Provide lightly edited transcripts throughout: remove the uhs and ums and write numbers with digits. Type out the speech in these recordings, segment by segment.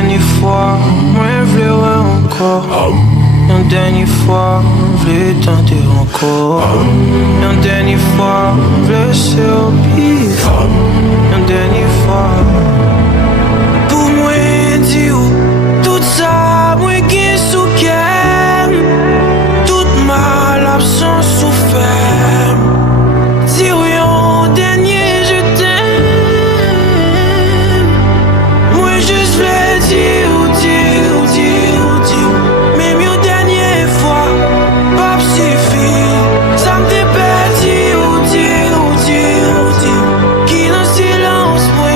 dernière fois, moi je l'ai encore. Une dernière fois, je l'ai tenté encore. Une dernière fois, je l'ai laissé au pif. Une dernière fois. Pour moi, dire tout ça, moi qui souffre, toute ma l'absence souffert. Dire un dernier, je t'aime. Moi, juste voulais dire. Même une dernière fois, pas suffit. Ça me dépasse, qui dans le silence, moi,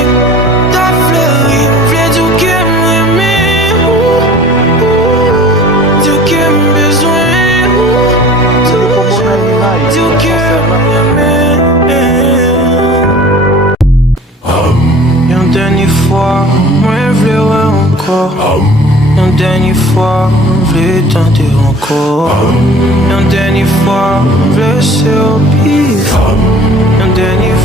t'as fleuri. Voulais dire que m'aimer, dire que besoin, dire que m'aimer. Une dernière fois, moi, je voulais encore. Une dernière fois, je l'ai tenté encore. Une dernière fois, je l'ai laissé au pif. Une dernière